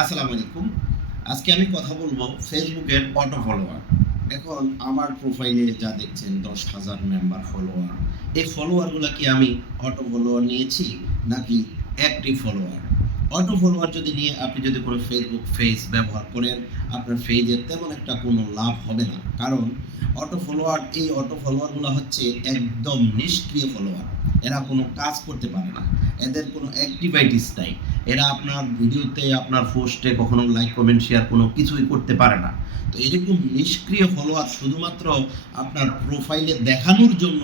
আসসালামু আলাইকুম। আজকে আমি কথা বলব ফেসবুকের অটো ফলোয়ার এখন আমার প্রোফাইলে যা দেখছেন, দশ হাজার মেম্বার ফলোয়ার এই ফলোয়ারগুলো কি আমি অটো ফলোয়ার নিয়েছি নাকি অ্যাক্টিভ ফলোয়ার অটো ফলোয়ার যদি নিয়ে আপনি যদি কোনো ফেসবুক পেজ ব্যবহার করেন, আপনার পেজের তেমন একটা কোনো লাভ হবে না। কারণ অটো ফলোয়ার এই অটো ফলোয়ারগুলো হচ্ছে একদম নিষ্ক্রিয় ফলোয়ার এরা কোনো কাজ করতে পারে না। এদের কোনো অ্যাক্টিভিটিস নাই। এরা আপনার ভিডিওতে, আপনার পোস্টে কখনো লাইক কমেন্ট শেয়ার কোনো কিছুই করতে পারে না। তো এরকম নিষ্ক্রিয় ফলোয়ার শুধুমাত্র আপনার প্রোফাইলে দেখানোর জন্য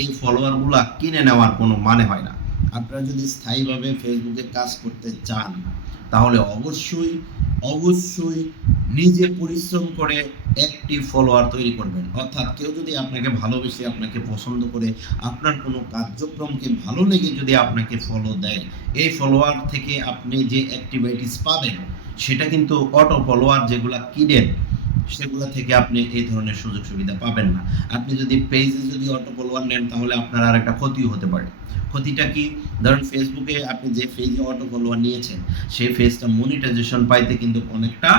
এই ফলোয়ারগুলো কিনে নেওয়ার কোনো মানে হয় না। আপনারা যদি স্থায়ীভাবে ফেসবুকে কাজ করতে চান, তাহলে অবশ্যই অবশ্যই নিজে পরিশ্রম করে একটি ফলোয়ার তৈরি করবেন। অর্থাৎ কেউ যদি আপনাকে ভালোবেসে আপনাকে পছন্দ করে, আপনার কোনো কার্যক্রমকে ভালো লেগে যদি আপনাকে ফলো দেয়, এই ফলোয়ার থেকে আপনি যে অ্যাক্টিভিটিস পাবেন, সেটা কিন্তু অটো ফলোয়ার যেগুলো কিনেন সেগুলো থেকে আপনি এই ধরনের সুযোগ সুবিধা পাবেন না। আপনি যদি পেজে যদি অটো ফলোয়ার নেন, তাহলে আপনার আর একটা ক্ষতিও হতে পারে। ক্ষতিটা কি? ধরুন ফেসবুকে আপনি যে পেজে অটো ফলোয়ার নিয়েছেন, সেই পেজটা মনিটাইজেশন পাইতে কিন্তু অনেকটা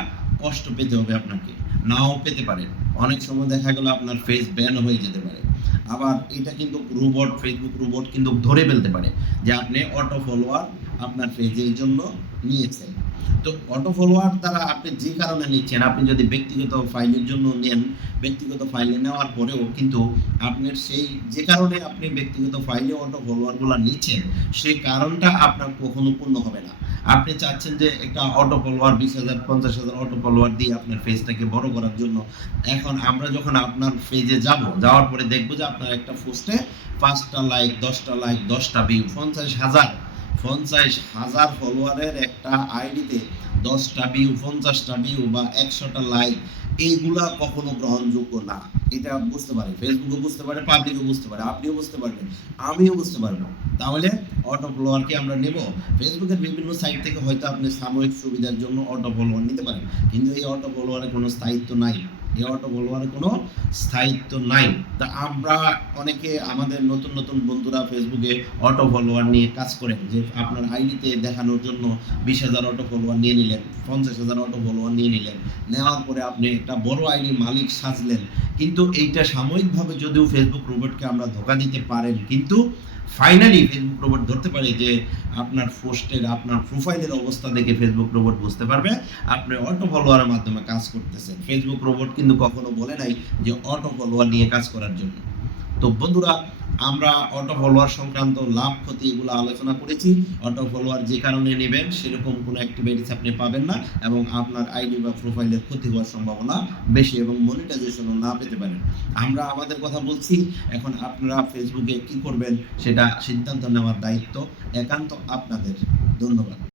কষ্ট পেতে হবে আপনাকে। নাও পেতে পারেন অনেক সময় দেখা গেল আপনার ফেস ব্যান হয়ে যেতে পারে। আবার এটা কিন্তু রোবট ফেসবুক রোবট কিন্তু ধরে ফেলতে পারে যে আপনি অটো ফলোয়ার আপনার পেজের জন্য নিয়েছেন। তো অটো ফলোয়ার দ্বারা আপনি যে কারণে নিচ্ছেন, আপনি যদি ব্যক্তিগত ফাইলের জন্য নেন, ব্যক্তিগত ফাইলে নেওয়ার পরেও কিন্তু আপনার সেই যে কারণে আপনি ব্যক্তিগত ফাইলে অটো ফলোয়ারগুলো নিচ্ছেন, সেই কারণটা আপনার কখনো পূর্ণ হবে না। আপনি চাচ্ছেন যে একটা অটো ফলোয়ার বিশ হাজার, পঞ্চাশ হাজার অটো ফলোয়ার দিয়ে আপনার ফেজটাকে বড় করার জন্য। এখন আমরা যখন আপনার পেজে যাব, যাওয়ার পরে দেখব যে আপনার একটা পোস্টে পাঁচটা লাইক দশটা লাইক দশটা ভিউ পঞ্চাশ হাজার পঞ্চাশ হাজার ফলোয়ারের একটা আইডিতে দশটা ভিউ পঞ্চাশটা ভিউ বা একশোটা লাইক এইগুলা কখনো গ্রহণযোগ্য না। এটা বুঝতে পারে ফেসবুকও বুঝতে পারে পাবলিকও বুঝতে পারে, আপনিও বুঝতে পারবেন, আমিও বুঝতে পারব। তাহলে অটো ফলোয়ারকে আমরা নেব? ফেসবুকের বিভিন্ন সাইট থেকে হয়তো আপনি সাময়িক সুবিধার জন্য অটো ফলোয়ার নিতে পারেন, কিন্তু এই অটো ফলোয়ারের কোনো স্থায়িত্ব নাই। অটো ফলোয়ারের কোনো স্থায়িত্ব নাই। তা আমরা অনেকে আমাদের নতুন নতুন বন্ধুরা ফেসবুকে অটো ফলোয়ার নিয়ে কাজ করেন, যে আপনার আইডিতে দেখানোর জন্য বিশ হাজার অটো ফলোয়ার নিয়ে নিলেন, পঞ্চাশ হাজার অটো ফলোয়ার নিয়ে নিলেন, নেওয়ার পরে আপনি একটা বড় আইডির মালিক সাজলেন। কিন্তু এইটা সাময়িকভাবে যদিও ফেসবুক রোবটকে আমরা ধোকা দিতে পারেন, কিন্তু ফাইনালি ফেসবুক রোবট ধরতে পারে যে আপনার পোস্টের, আপনার প্রোফাইলের অবস্থা দেখে ফেসবুক রোবট বুঝতে পারবে। আপনি অটো ফলোয়ারের মাধ্যমে কাজ করতেছেন। ফেসবুক রোবট কিন্তু কখনো বলে নাই যে অটো ফলোয়ার নিয়ে কাজ করার জন্য। তো বন্ধুরা আমরা অটো ফলোয়ার সংক্রান্ত লাভ, ক্ষতি এগুলো আলোচনা করেছি। অটো ফলোয়ার যে কারণে নেবেন, সেরকম কোনো অ্যাক্টিভিটিস আপনি পাবেন না এবং আপনার আইডি বা প্রোফাইলের ক্ষতি হওয়ার সম্ভাবনা বেশি এবং মনিটাইজেশনও না পেতে পারেন। আমরা আমাদের কথা বলছি, এখন আপনারা ফেসবুকে কি করবেন, সেটা সিদ্ধান্ত নেওয়ার দায়িত্ব একান্ত আপনাদের। ধন্যবাদ।